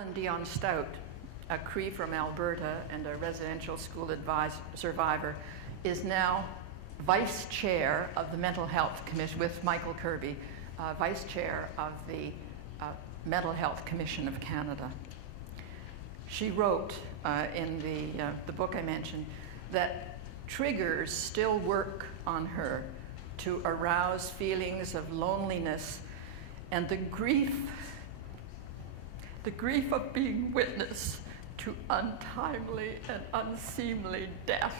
Alan Dion Stout, a Cree from Alberta and a residential school survivor, is now vice chair of the Mental Health Commission, with Michael Kirby, vice chair of the Mental Health Commission of Canada. She wrote in the book I mentioned that triggers still work on her to arouse feelings of loneliness and the grief of being witness to untimely and unseemly death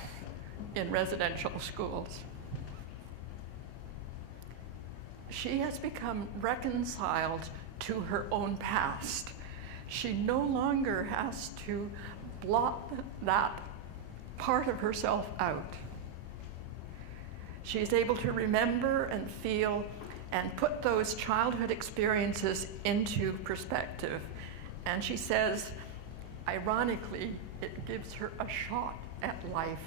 in residential schools. She has become reconciled to her own past. She no longer has to blot that part of herself out. She's able to remember and feel and put those childhood experiences into perspective. And she says, ironically, it gives her a shot at life.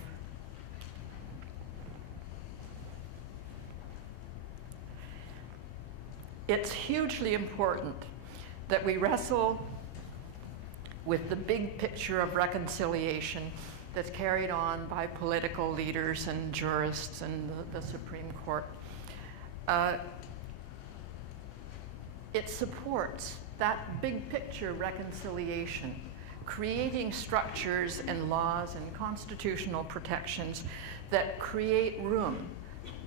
It's hugely important that we wrestle with the big picture of reconciliation that's carried on by political leaders and jurists and the Supreme Court. It supports that big picture reconciliation, creating structures and laws and constitutional protections that create room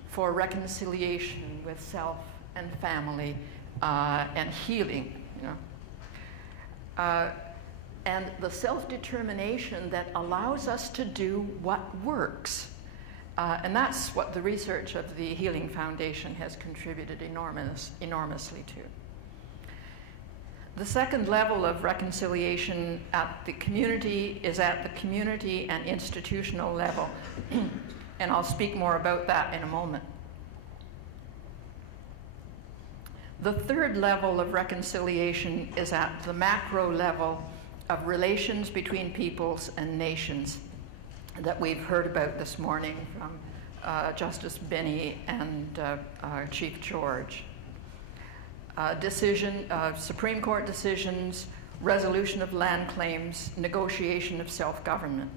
for reconciliation with self and family and healing, you know. And the self-determination that allows us to do what works. And that's what the research of the Healing Foundation has contributed enormously to. The second level of reconciliation at the community is at the community and institutional level. And I'll speak more about that in a moment. The third level of reconciliation is at the macro level of relations between peoples and nations that we've heard about this morning from Justice Binney and Chief George. Supreme Court decisions, resolution of land claims, negotiation of self-government.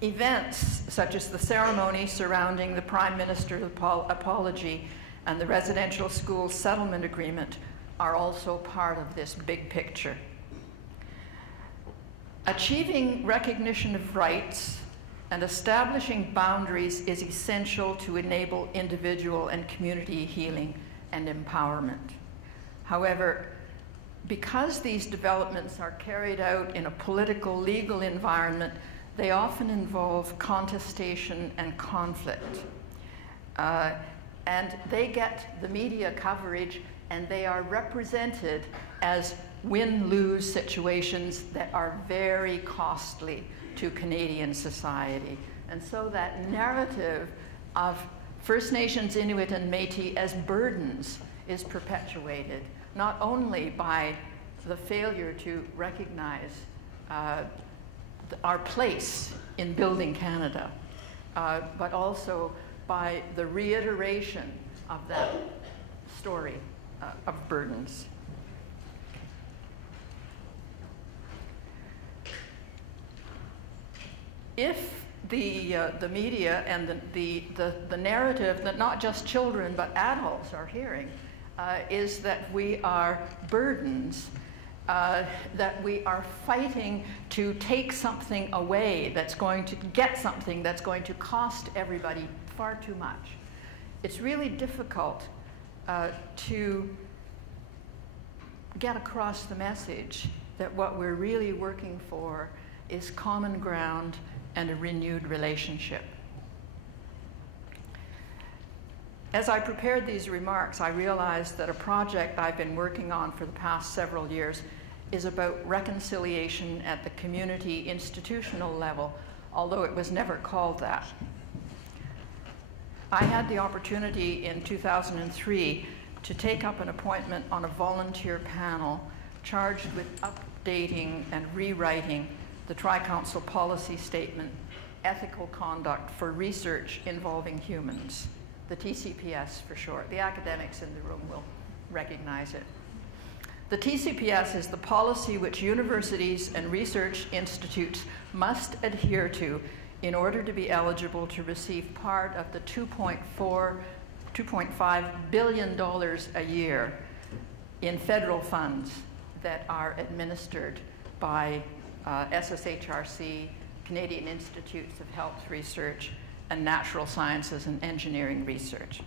Events such as the ceremony surrounding the Prime Minister's apology and the residential school settlement agreement are also part of this big picture. Achieving recognition of rights and establishing boundaries is essential to enable individual and community healing and empowerment. However, because these developments are carried out in a political, legal environment, they often involve contestation and conflict. And they get the media coverage, and they are represented as win-lose situations that are very costly to Canadian society. And so that narrative of First Nations, Inuit, and Métis as burdens is perpetuated, not only by the failure to recognize our place in building Canada, but also by the reiteration of that story of burdens. If the media and the narrative that not just children but adults are hearing is that we are burdens, that we are fighting to take something away that's going to get something that's going to cost everybody far too much. It's really difficult to get across the message that what we're really working for is common ground and a renewed relationship. As I prepared these remarks, I realized that a project I've been working on for the past several years is about reconciliation at the community institutional level, although it was never called that. I had the opportunity in 2003 to take up an appointment on a volunteer panel charged with updating and rewriting the Tri-Council Policy Statement, Ethical Conduct for Research Involving Humans, the TCPS for short. The academics in the room will recognize it. The TCPS is the policy which universities and research institutes must adhere to in order to be eligible to receive part of the $2.5 billion a year in federal funds that are administered by SSHRC, Canadian Institutes of Health Research, and Natural Sciences and Engineering Research.